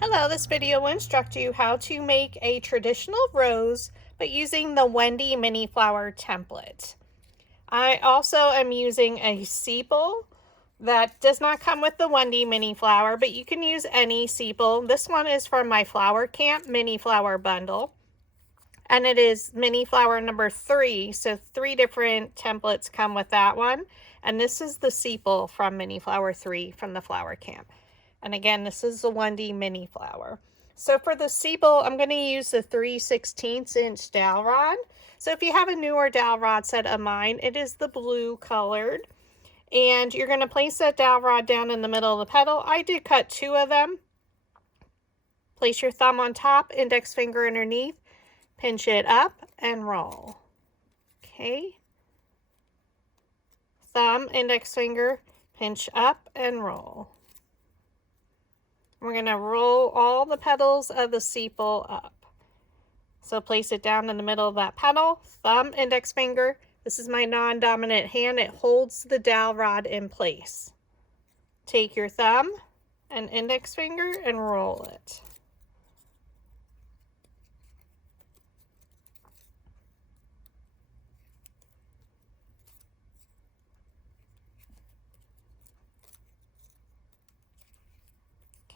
Hello, this video will instruct you how to make a traditional rose, but using the Wendy Mini Flower template. I also am using a sepal that does not come with the Wendy Mini Flower, but you can use any sepal. This one is from my Flower Camp Mini Flower bundle, and it is Mini Flower number 3, so 3 different templates come with that one. And this is the sepal from Mini Flower 3 from the Flower Camp. And again, this is the Wendy Mini Flower. So for the sepal, I'm going to use the 3/16 inch dowel rod. So if you have a newer dowel rod set of mine, it is the blue colored. And you're going to place that dowel rod down in the middle of the petal. I did cut 2 of them. Place your thumb on top, index finger underneath, pinch it up and roll. Okay. Thumb, index finger, pinch up and roll. We're going to roll all the petals of the sepal up. So place it down in the middle of that petal, thumb, index finger. This is my non-dominant hand. It holds the dowel rod in place. Take your thumb and index finger and roll it.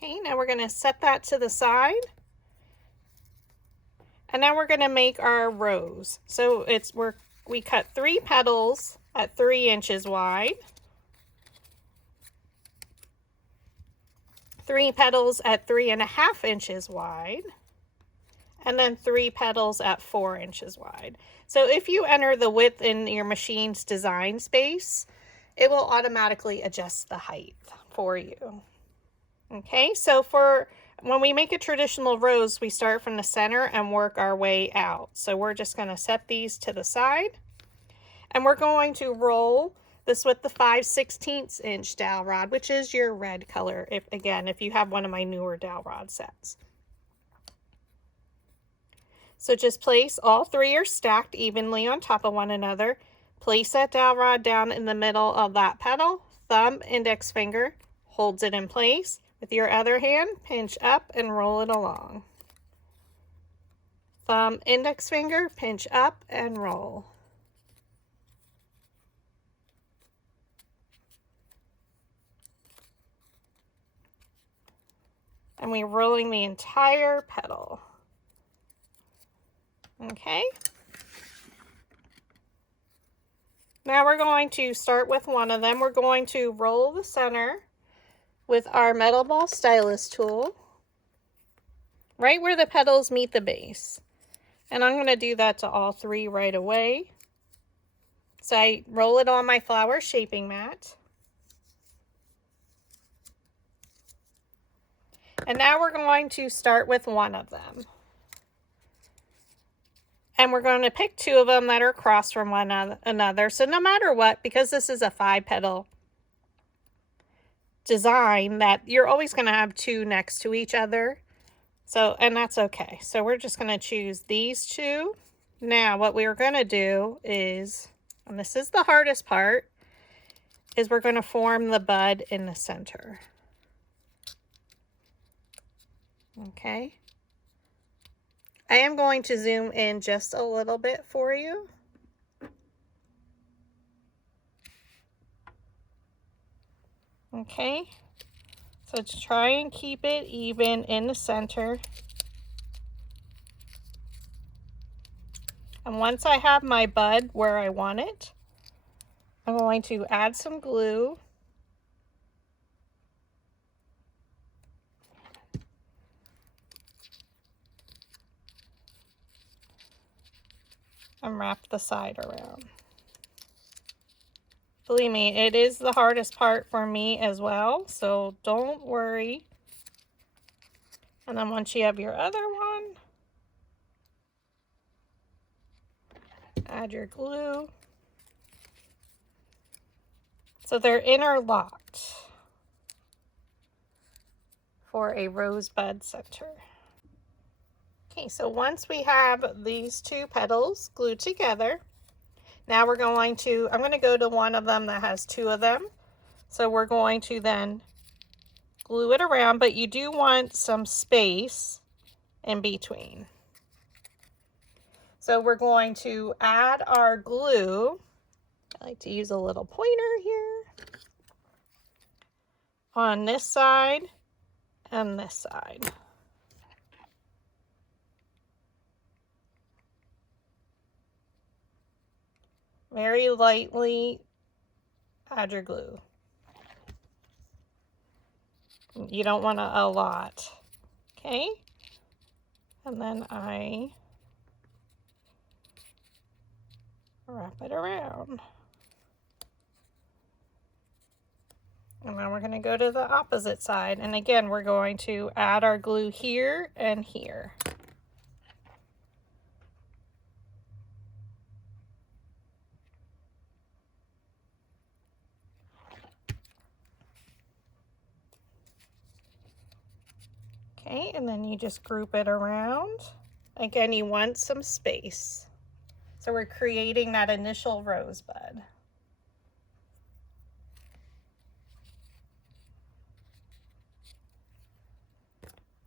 Okay, now we're going to set that to the side. And now we're going to make our rose. So we cut 3 petals at 3 inches wide. 3 petals at 3.5 inches wide. And then 3 petals at 4 inches wide. So if you enter the width in your machine's design space, it will automatically adjust the height for you. Okay, so when we make a traditional rose, we start from the center and work our way out. So we're just going to set these to the side. And we're going to roll this with the 5/16 inch dowel rod, which is your red color, if you have one of my newer dowel rod sets. So just place all 3 are stacked evenly on top of one another. Place that dowel rod down in the middle of that petal. Thumb, index finger holds it in place. With your other hand, pinch up and roll it along. Thumb, index finger, pinch up and roll. And we're rolling the entire petal. Okay. Now we're going to start with one of them. We're going to roll the center with our metal ball stylus tool right where the petals meet the base. And I'm going to do that to all 3 right away. So I roll it on my flower shaping mat. And now we're going to start with one of them. And we're going to pick 2 of them that are across from one another. So no matter what, because this is a 5-petal design, that you're always going to have 2 next to each other. So, and that's okay. So we're just going to choose these 2. Now what we're going to do is, and this is the hardest part, is we're going to form the bud in the center. Okay. I am going to zoom in just a little bit for you. Okay, so to try and keep it even in the center. And once I have my bud where I want it, I'm going to add some glue. And wrap the side around. Believe me, it is the hardest part for me as well, so don't worry. And then once you have your other one, add your glue. So they're interlocked for a rosebud center. Okay, so once we have these 2 petals glued together, now I'm going to go to one of them that has 2 of them. So we're going to then glue it around, but you do want some space in between. So we're going to add our glue. I like to use a little pointer here on this side and this side. Very lightly add your glue. You don't want a lot, okay? And then I wrap it around. And then we're going to go to the opposite side. And again, we're going to add our glue here and here. Okay, and then you just group it around. Again, you want some space. So we're creating that initial rosebud.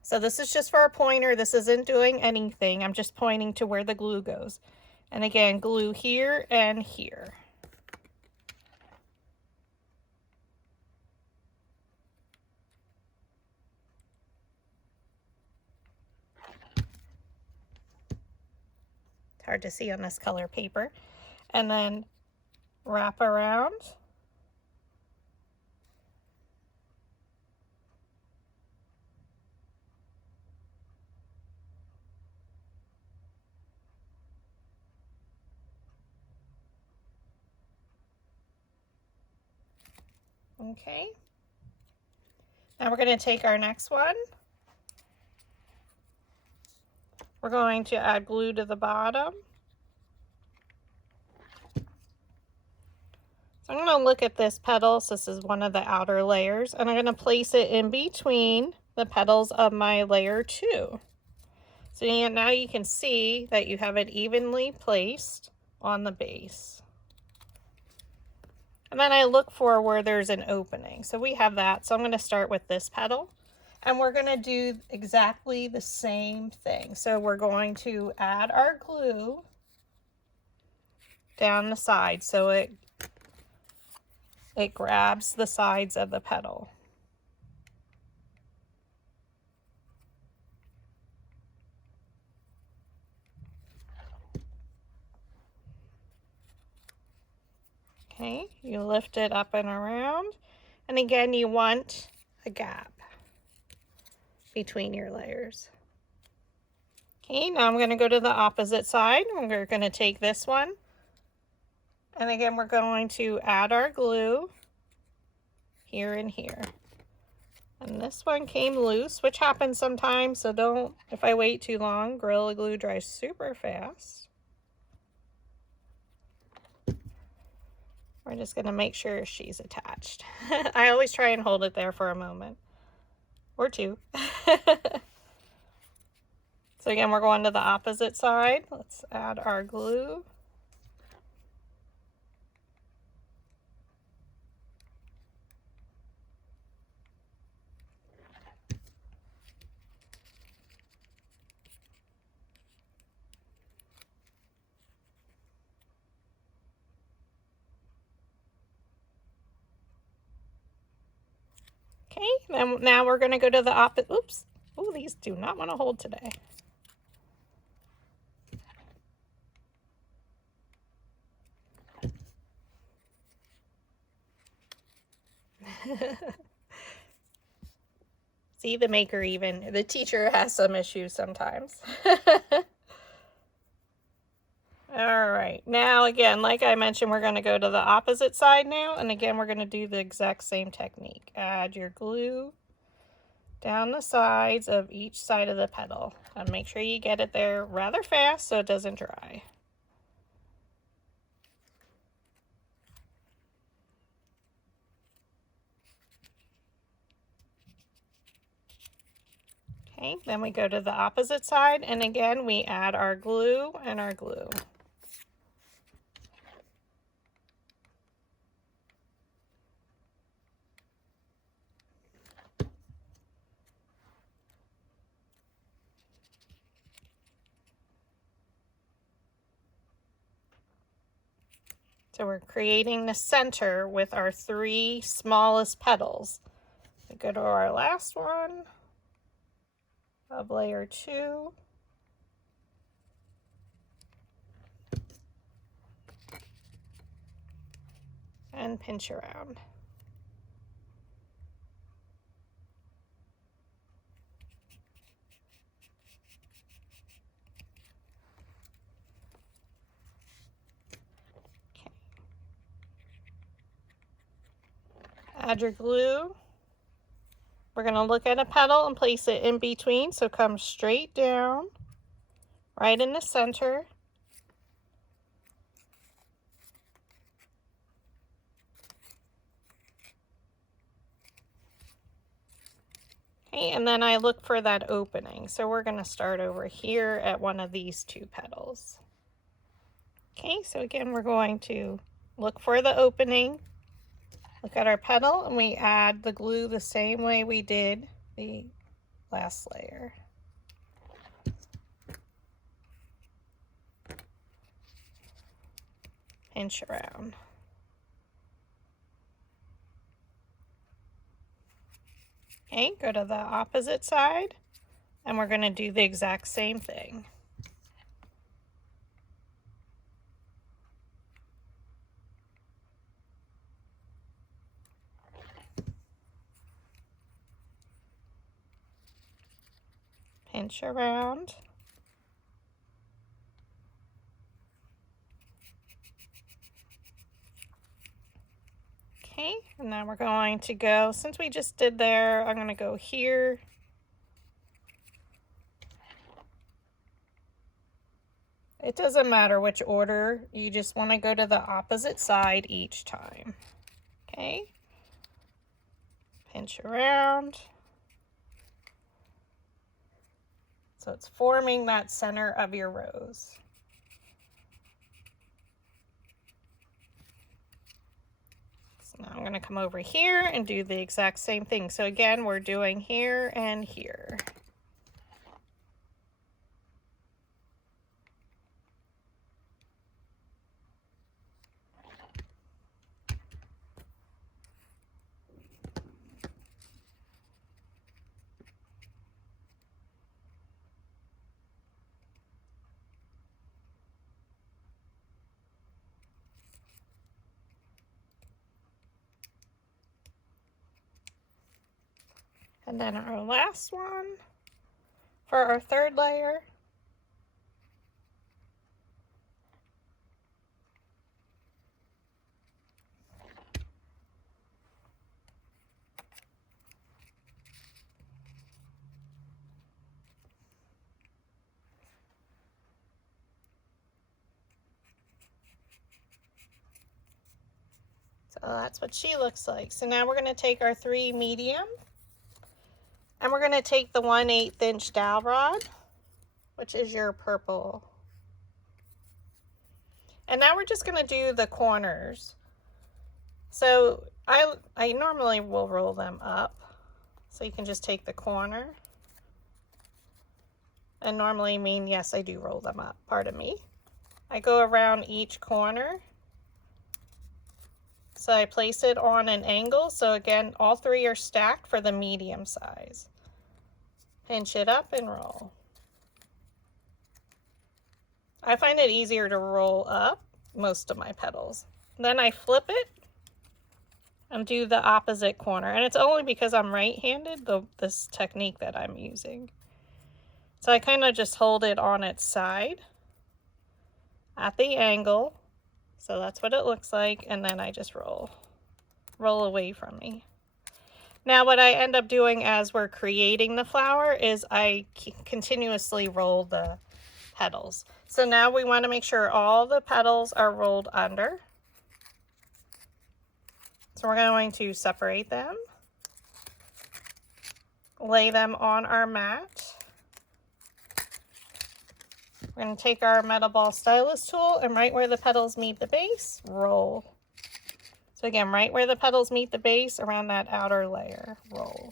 So this is just for a pointer. This isn't doing anything. I'm just pointing to where the glue goes. And again, glue here and here. It's hard to see on this color paper. And then wrap around. Okay. Now we're going to take our next one. We're going to add glue to the bottom. So I'm going to look at this petal. So this is one of the outer layers, and I'm going to place it in between the petals of my layer 2. So now you can see that you have it evenly placed on the base. And then I look for where there's an opening. So we have that. So I'm going to start with this petal. And we're going to do exactly the same thing. So we're going to add our glue down the side so it grabs the sides of the petal. Okay, you lift it up and around. And again, you want a gap between your layers. Okay, now I'm going to go to the opposite side. We're going to take this one. And again, we're going to add our glue here and here. And this one came loose, which happens sometimes, so don't, if I wait too long, Gorilla Glue dries super fast. We're just going to make sure she's attached. I always try and hold it there for a moment. Or two. So again, we're going to the opposite side. Let's add our glue. Okay, then now we're going to go to the opposite. Oops. Oh, these do not want to hold today. See, the maker even, the teacher has some issues sometimes. All right, now again, like I mentioned, we're going to go to the opposite side now. And again, we're going to do the exact same technique. Add your glue down the sides of each side of the petal. And make sure you get it there rather fast so it doesn't dry. Okay, then we go to the opposite side, and again, we add our glue and our glue. So we're creating the center with our 3 smallest petals. We go to our last one of layer 2. And pinch around. Okay. Add your glue. We're going to look at a petal and place it in between, so come straight down, right in the center. Okay, and then I look for that opening. So we're going to start over here at one of these 2 petals. Okay, so again, we're going to look for the opening, look at our petal, and we add the glue the same way we did the last layer. Pinch around. Okay, go to the opposite side, and we're going to do the exact same thing. Pinch around. Okay, and now we're going to go, since we just did there, I'm going to go here. It doesn't matter which order, you just want to go to the opposite side each time. Okay, pinch around. So it's forming that center of your rose. So now I'm going to come over here and do the exact same thing. So again, we're doing here and here. And then our last one for our 3rd layer. So that's what she looks like. So now we're going to take our 3 medium, and we're going to take the 1/8 inch dowel rod, which is your purple. And now we're just going to do the corners. So I normally will roll them up. So you can just take the corner. And normally mean, yes, I do roll them up, pardon me. I go around each corner. So I place it on an angle. So again, all 3 are stacked for the medium size. Pinch it up and roll. I find it easier to roll up most of my petals. Then I flip it and do the opposite corner. And it's only because I'm right-handed, this technique that I'm using. So I kind of just hold it on its side at the angle. So that's what it looks like. And then I just roll away from me. Now what I end up doing as we're creating the flower is I continuously roll the petals. So now we want to make sure all the petals are rolled under. So we're going to separate them, lay them on our mat. We're going to take our metal ball stylus tool and right where the petals meet the base, roll. So again, right where the petals meet the base, around that outer layer, roll.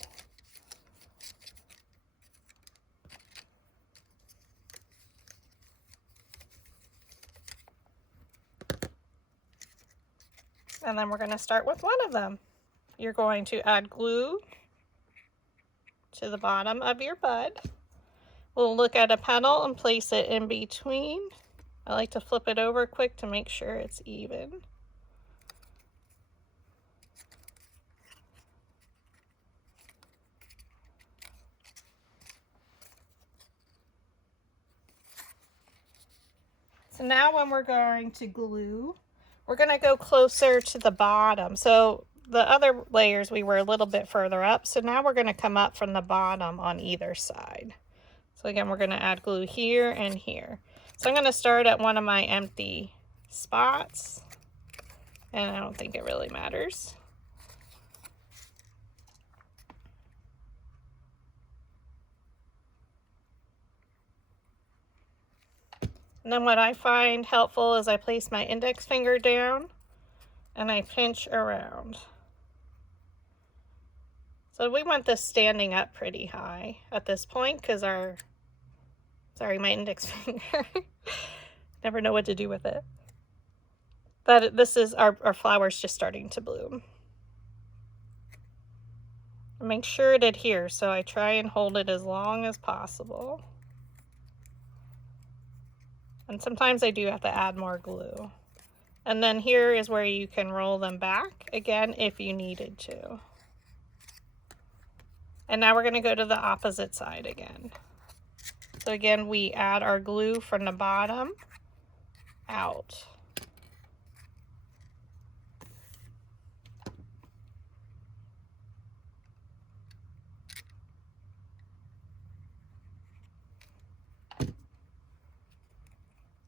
And then we're going to start with one of them. You're going to add glue to the bottom of your bud. We'll look at a petal and place it in between. I like to flip it over quick to make sure it's even. So now when we're going to glue, we're going to go closer to the bottom. So the other layers we were a little bit further up. So now we're going to come up from the bottom on either side. So again, we're going to add glue here and here. So I'm going to start at one of my empty spots. And I don't think it really matters. And then what I find helpful is I place my index finger down and I pinch around. So we want this standing up pretty high at this point because sorry, my index finger. Never know what to do with it. But this is our flowers just starting to bloom. Make sure it adheres, so I try and hold it as long as possible. And sometimes I do have to add more glue. And then here is where you can roll them back again if you needed to. And now we're going to go to the opposite side again. So again, we add our glue from the bottom out.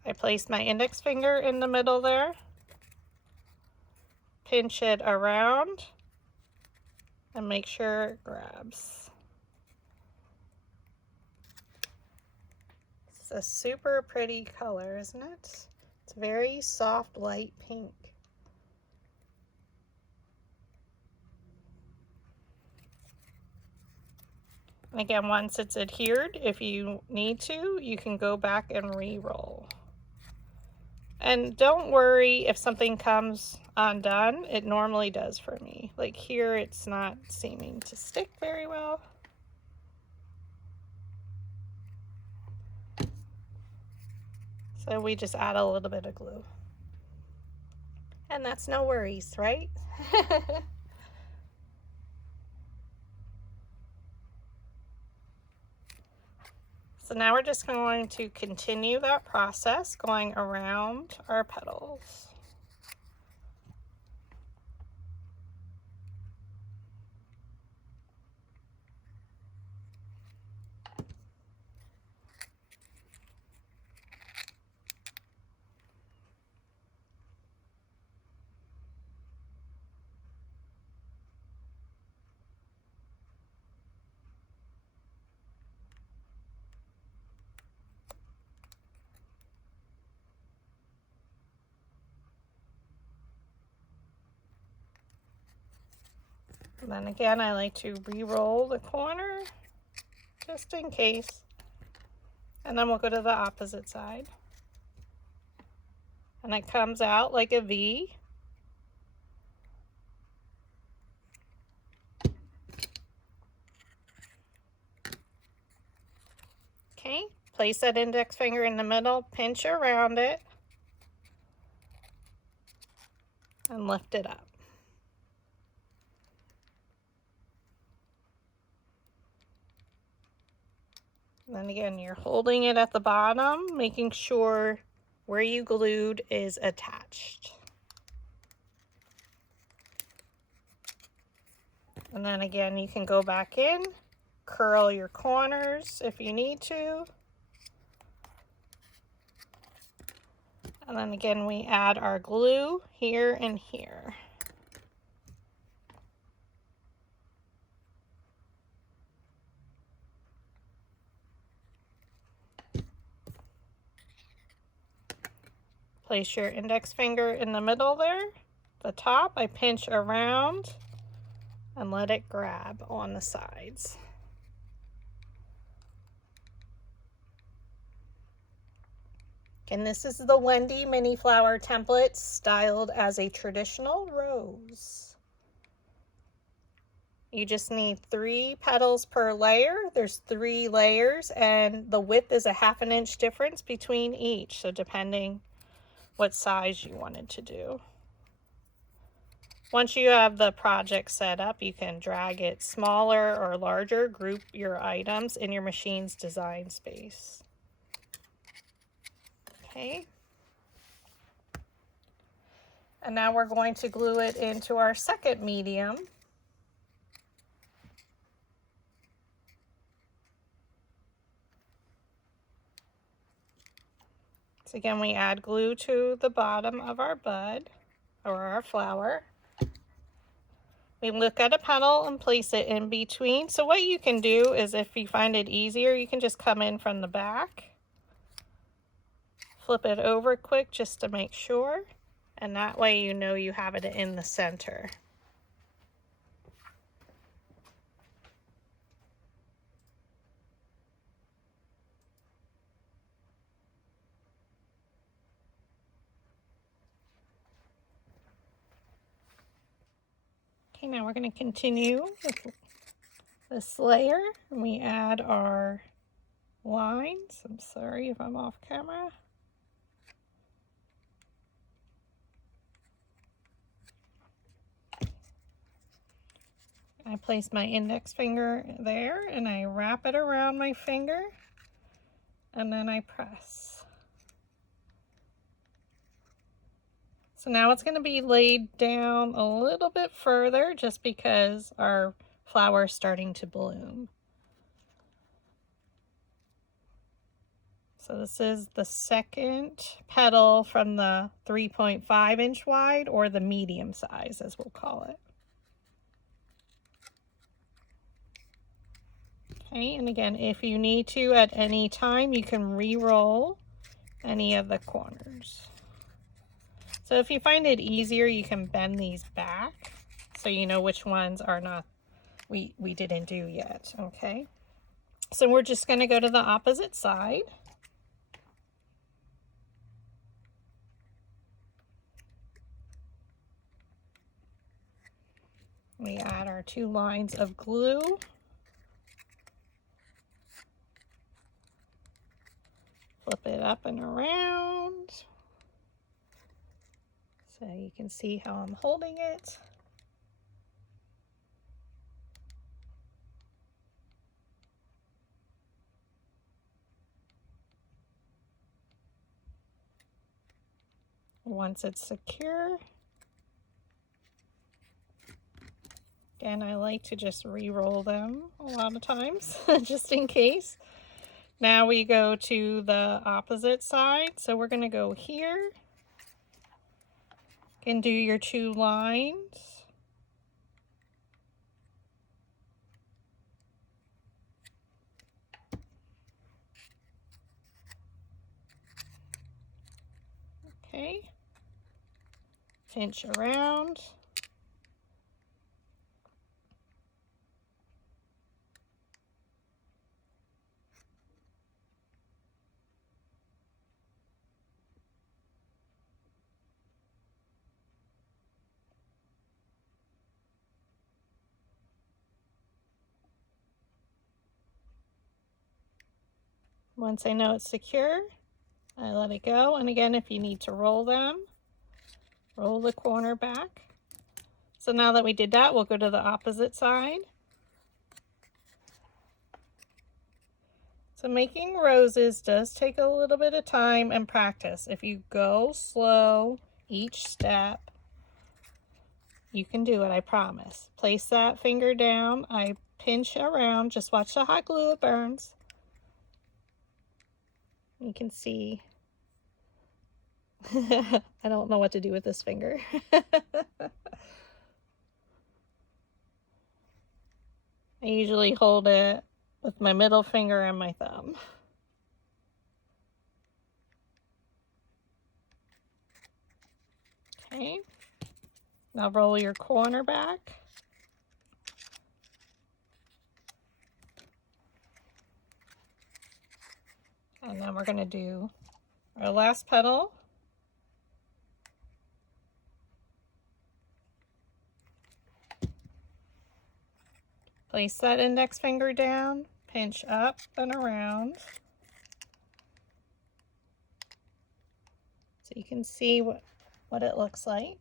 I place my index finger in the middle there, pinch it around, and make sure it grabs. It's a super pretty color, isn't it? It's very soft, light pink. And again, once it's adhered, if you need to, you can go back and re-roll. And don't worry if something comes undone. It normally does for me. Like here, it's not seeming to stick very well. So we just add a little bit of glue. And that's no worries, right? So now we're just going to continue that process going around our petals. And then again, I like to re-roll the corner just in case. And then we'll go to the opposite side. And it comes out like a V. Okay, place that index finger in the middle, pinch around it, and lift it up. And then again, you're holding it at the bottom, making sure where you glued is attached. And then again, you can go back in, curl your corners if you need to. And then again, we add our glue here and here. Place your index finger in the middle there. The top, I pinch around and let it grab on the sides. And this is the Wendy Mini Flower template styled as a traditional rose. You just need 3 petals per layer. There's 3 layers and the width is a 1/2 inch difference between each. So depending what size you wanted to do. Once you have the project set up, you can drag it smaller or larger, group your items in your machine's design space. Okay. And now we're going to glue it into our second medium. So again, we add glue to the bottom of our bud or our flower. We look at a petal and place it in between. So what you can do is, if you find it easier, you can just come in from the back, flip it over quick just to make sure, and that way you know you have it in the center. Okay, now we're going to continue with this layer, and we add our lines. I'm sorry if I'm off camera. I place my index finger there and I wrap it around my finger and then I press. So now it's going to be laid down a little bit further just because our flower is starting to bloom. So this is the second petal from the 3.5 inch wide, or the medium size as we'll call it. Okay, and again, if you need to at any time, you can re-roll any of the corners. So if you find it easier, you can bend these back so you know which ones are not, we didn't do yet, okay? So we're just gonna go to the opposite side. We add our 2 lines of glue. Flip it up and around. So you can see how I'm holding it. Once it's secure, again, I like to just re-roll them a lot of times, just in case. Now we go to the opposite side. So we're gonna go here and do your 2 lines. Okay, pinch around. Once I know it's secure, I let it go. And again, if you need to roll them, roll the corner back. So now that we did that, we'll go to the opposite side. So making roses does take a little bit of time and practice. If you go slow each step, you can do it, I promise. Place that finger down. I pinch around. Just watch the hot glue, it burns. You can see. I don't know what to do with this finger. I usually hold it with my middle finger and my thumb. Okay, now roll your corner back. And then we're going to do our last petal. Place that index finger down, pinch up and around. So you can see what it looks like.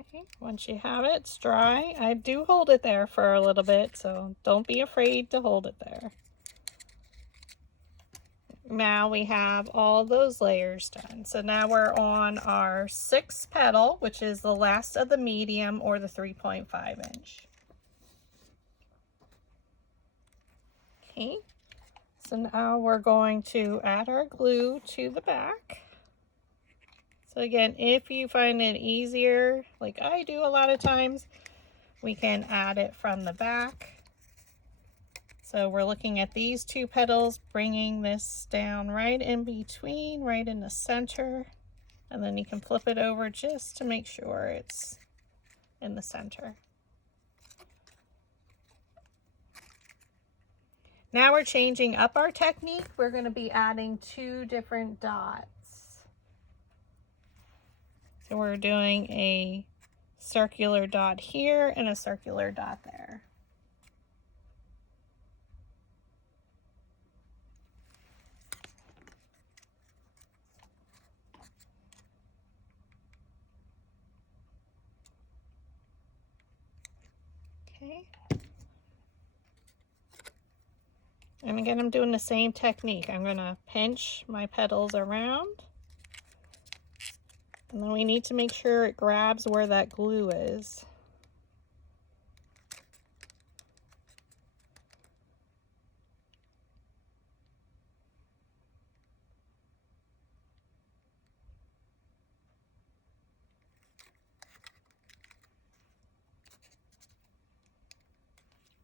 Okay, once you have it, it's dry. I do hold it there for a little bit, so don't be afraid to hold it there. Now we have all those layers done. So now we're on our 6th petal, which is the last of the medium or the 3.5 inch. Okay, so now we're going to add our glue to the back. So again, if you find it easier, like I do a lot of times, we can add it from the back. So we're looking at these 2 petals, bringing this down right in between, right in the center. And then you can flip it over just to make sure it's in the center. Now we're changing up our technique. We're going to be adding 2 different dots. So we're doing a circular dot here and a circular dot there. Okay. And again, I'm doing the same technique. I'm going to pinch my petals around. And then we need to make sure it grabs where that glue is.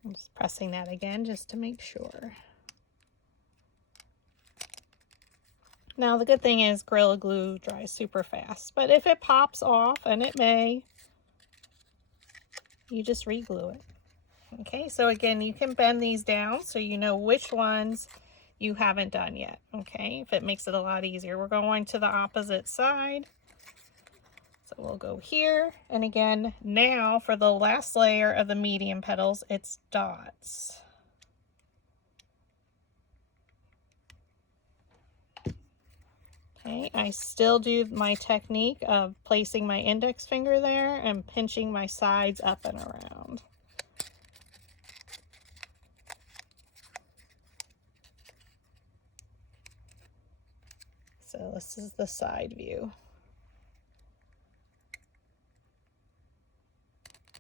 I'm just pressing that again just to make sure. Now the good thing is Gorilla Glue dries super fast, but if it pops off, and it may, you just re-glue it. Okay, so again, you can bend these down so you know which ones you haven't done yet, okay? If it makes it a lot easier. We're going to the opposite side. So we'll go here, and again, now for the last layer of the medium petals, it's dots. Okay, I still do my technique of placing my index finger there and pinching my sides up and around. So this is the side view.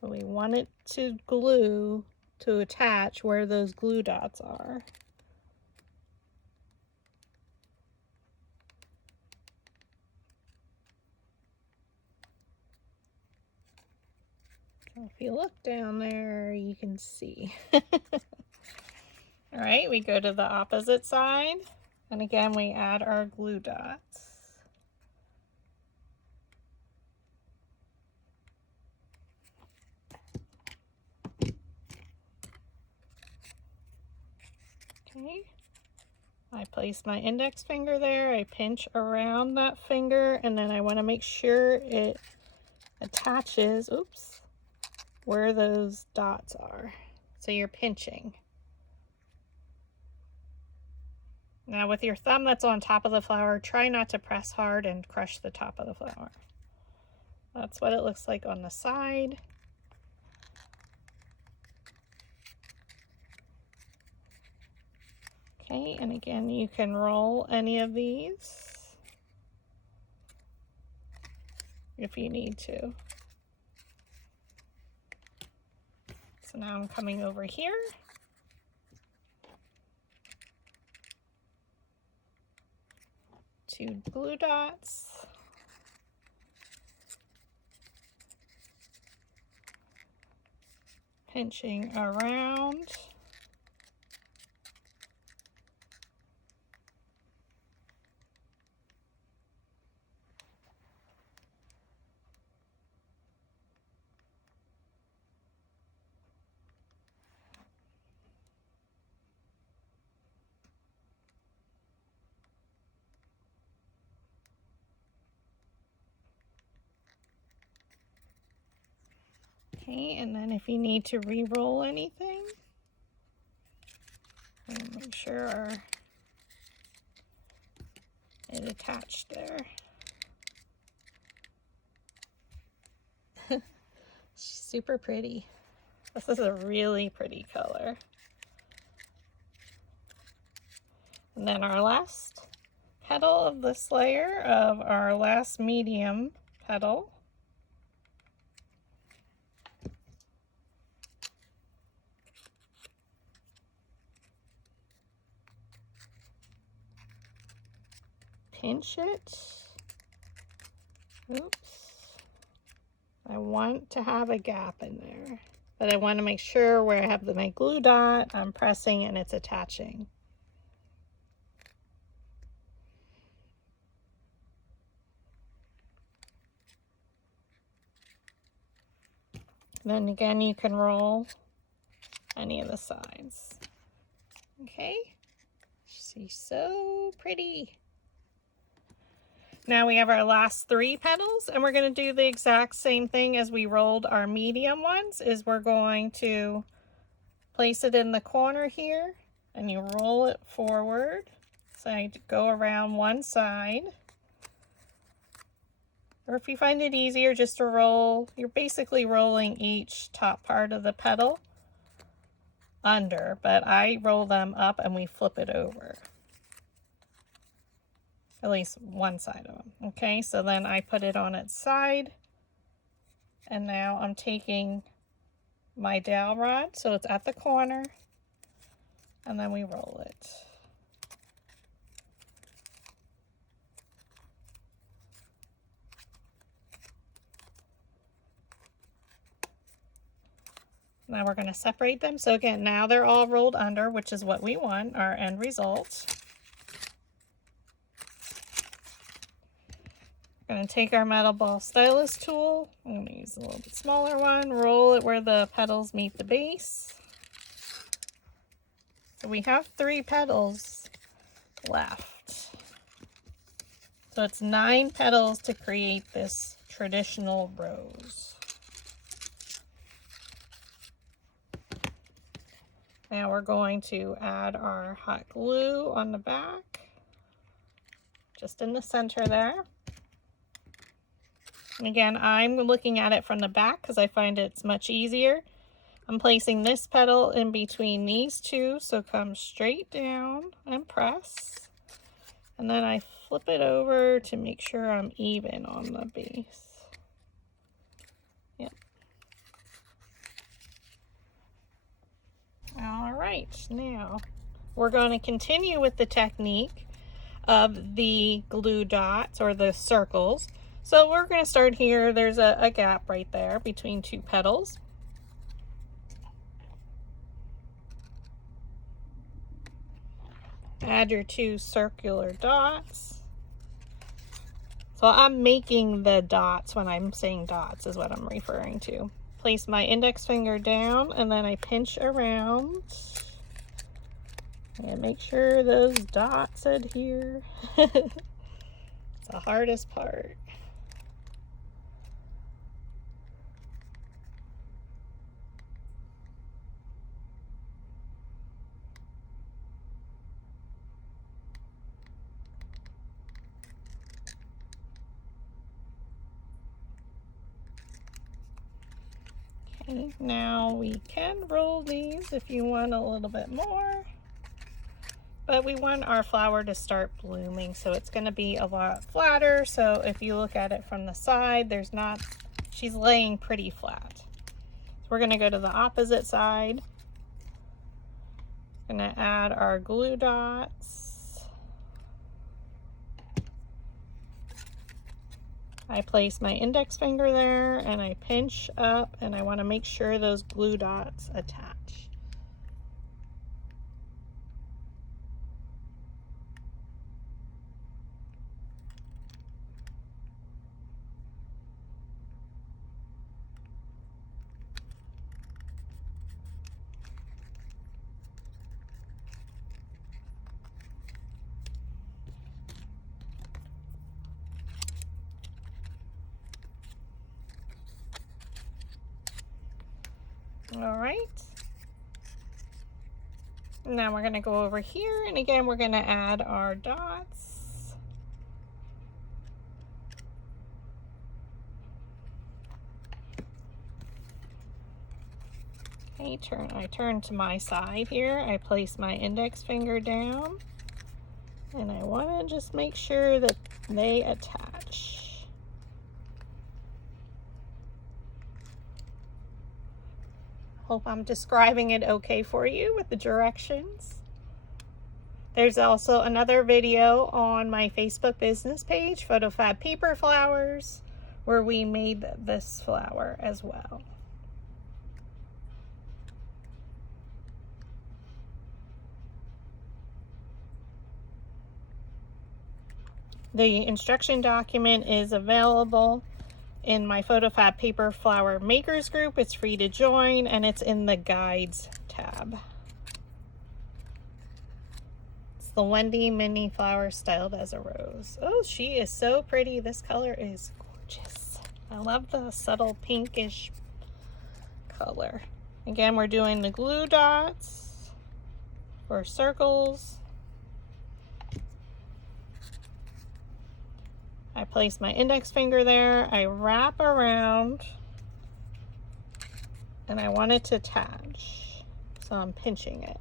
We want it to glue to attach where those glue dots are. So if you look down there, you can see. All right, we go to the opposite side, and again, we add our glue dots. Okay, I place my index finger there, I pinch around that finger, and then I want to make sure it attaches, oops, where those dots are. So you're pinching. Now with your thumb that's on top of the flower, try not to press hard and crush the top of the flower. That's what it looks like on the side. Okay, and again, you can roll any of these if you need to. So now I'm coming over here. Two glue dots. Pinching around. Okay, and then if you need to re-roll anything, make sure it attached there. Super pretty. This is a really pretty color. And then our last petal of this layer of our last medium petal. Pinch it. Oops. I want to have a gap in there, but I want to make sure where I have my glue dot, I'm pressing and it's attaching. Then again, you can roll any of the sides. Okay, she's so pretty. Now we have our last 3 petals, and we're going to do the exact same thing as we rolled our medium ones, is we're going to place it in the corner here, and you roll it forward. So I go around one side. Or if you find it easier just to roll, you're basically rolling each top part of the petal under, but I roll them up and we flip it over. At least one side of them. Okay, so then I put it on its side, and now I'm taking my dowel rod, so it's at the corner, and then we roll it. Now we're going to separate them. So again, now they're all rolled under, which is what we want, our end result. We're going to take our metal ball stylus tool. I'm going to use a little bit smaller one. Roll it where the petals meet the base. So we have 3 petals left. So it's 9 petals to create this traditional rose. Now we're going to add our hot glue on the back, just in the center there. And again, I'm looking at it from the back because I find it's much easier. I'm placing this petal in between these 2, so come straight down and press. And then I flip it over to make sure I'm even on the base. Yep. All right, now we're going to continue with the technique of the glue dots or the circles. So we're going to start here. There's a gap right there between 2 petals. Add your 2 circular dots. So I'm making the dots when I'm saying dots is what I'm referring to. Place my index finger down and then I pinch around and make sure those dots adhere. It's the hardest part. Okay, now we can roll these if you want a little bit more. But we want our flower to start blooming, so it's going to be a lot flatter. So if you look at it from the side, she's laying pretty flat. So we're going to go to the opposite side. Going to add our glue dots. I place my index finger there and I pinch up and I want to make sure those glue dots attach. All right. Now we're going to go over here, and again we're going to add our dots. Okay, I turn to my side here. I place my index finger down, and I want to just make sure that they attach. Hope I'm describing it okay for you with the directions. There's also another video on my Facebook business page, PhotoFabPaperFlowers, where we made this flower as well. The instruction document is available in my PhotoFab Paper Flower Makers group. It's free to join, and it's in the Guides tab. It's the Wendy Mini Flower styled as a rose. Oh, she is so pretty. This color is gorgeous. I love the subtle pinkish color. Again, we're doing the glue dots for circles. I place my index finger there, I wrap around, and I want it to attach, so I'm pinching it.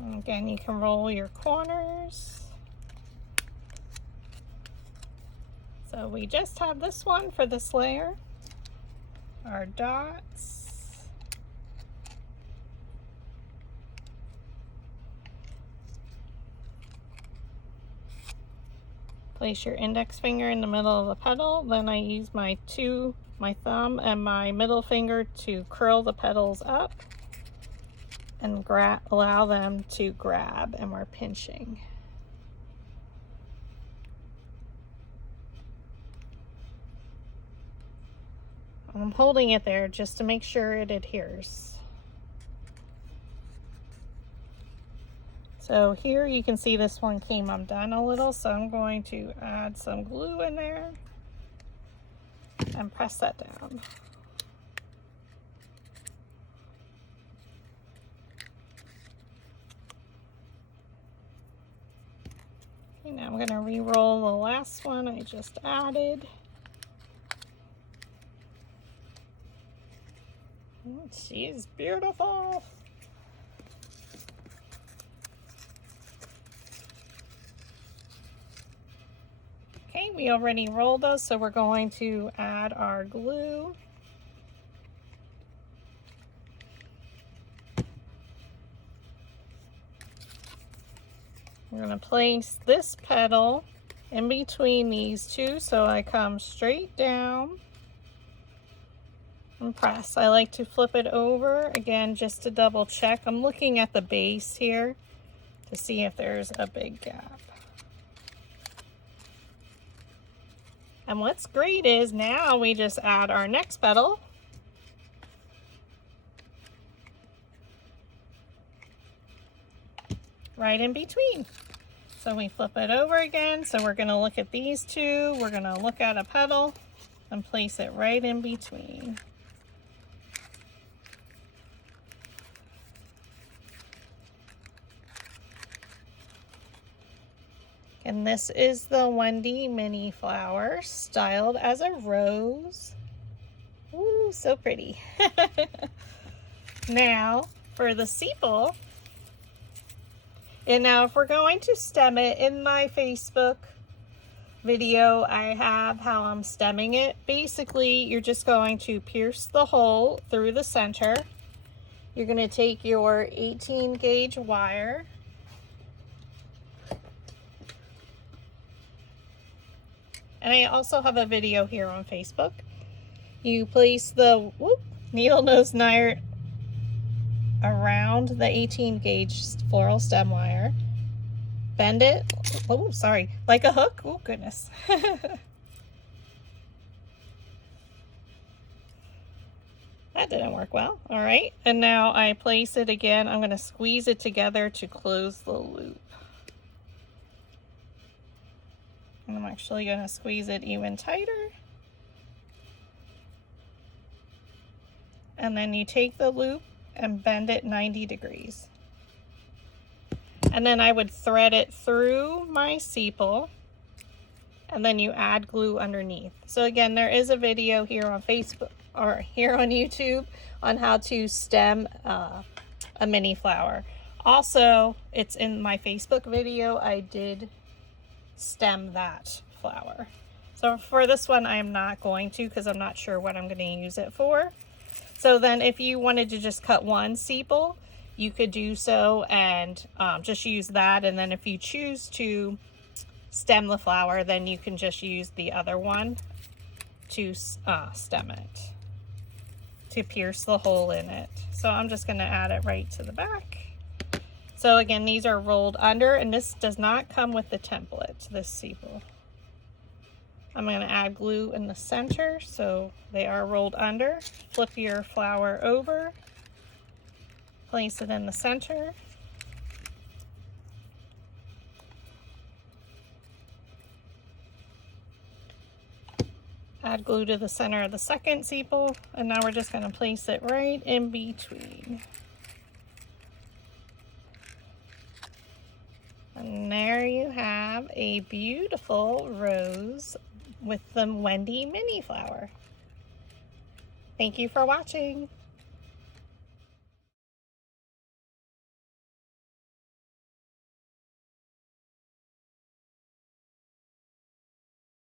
And again, you can roll your corners. So we just have this one for this layer, our dots. Place your index finger in the middle of the petal, then I use my thumb and my middle finger to curl the petals up and allow them to grab, and we're pinching. I'm holding it there just to make sure it adheres. So here you can see this one came undone a little, so I'm going to add some glue in there and press that down. Okay, now I'm going to re-roll the last one I just added. She's beautiful. Okay, we already rolled those, so we're going to add our glue. We're going to place this petal in between these two, so I come straight down and press. I like to flip it over again just to double check. I'm looking at the base here to see if there's a big gap. And what's great is now we just add our next petal. Right in between. So we flip it over again. So we're going to look at these two. We're going to look at a petal and place it right in between. And this is the Wendy Mini Flower styled as a rose. Ooh, so pretty. Now for the sepal. And now if we're going to stem it, in my Facebook video, I have how I'm stemming it. Basically, you're just going to pierce the hole through the center. You're going to take your 18 gauge wire. And I also have a video here on Facebook. You place the needle nose nut around the 18 gauge floral stem wire. Bend it, like a hook. Oh goodness. That didn't work well. All right, and now I place it again. I'm going to squeeze it together to close the loop. And I'm actually going to squeeze it even tighter. And then you take the loop and bend it 90 degrees. And then I would thread it through my sepal, and then you add glue underneath. So again, there is a video here on Facebook or here on YouTube on how to stem a mini flower. Also, it's in my Facebook video. I did stem that flower. So for this one, I am not going to, because I'm not sure what I'm going to use it for. So then if you wanted to just cut one sepal, you could do so and just use that. And then if you choose to stem the flower, then you can just use the other one to stem it, to pierce the hole in it. So I'm just going to add it right to the back. So again, these are rolled under, and this does not come with the template, this sepal. I'm going to add glue in the center, so they are rolled under. Flip your flower over, place it in the center. Add glue to the center of the second sepal, and now we're just going to place it right in between. And there you have a beautiful rose with the Wendy Mini Flower. Thank you for watching.